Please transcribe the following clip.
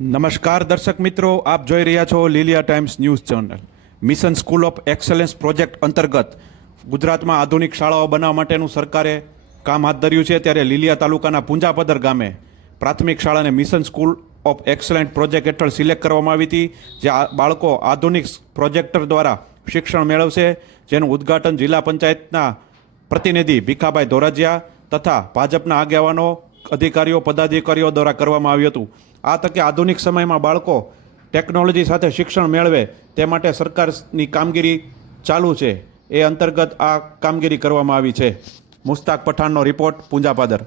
નમસ્કાર દર્શક મિત્રો, આપ જોઈ રહ્યા છો Lilia times news channel. Mission school of excellence project અંતર્ગત ગુજરાતમાં આધુનિક શાળાઓ બનાવવા માટેનું સરકારે કામ હાથ ધર્યું છે. ત્યારે લીલિયા તાલુકાના પૂંજાપદર ગામે પ્રાથમિક શાળાને mission school of excellent project હેઠળ સિલેક્ટ કરવામાં આવી હતી, જે બાળકો આધુનિક પ્રોજેક્ટર દ્વારા શિક્ષણ મેળવશે, જેનું ઉદ્ઘાટન જિલ્લા પંચાયતના પ્રતિનિધિ ભીખાભાઈ ધોરાજીયા તથા ભાજપના આગેવાનો, અધિકારીઓ, પદાધિકારીઓ દ્વારા કરવામાં આવ્યું હતું. આ તકે આધુનિક સમયમાં બાળકો ટેકનોલોજી સાથે શિક્ષણ મેળવે તે માટે સરકારની કામગીરી ચાલુ છે. એ અંતર્ગત આ કામગીરી કરવામાં આવી છે. મુસ્તાક પઠાણનો રિપોર્ટ, પૂંજાપાદર.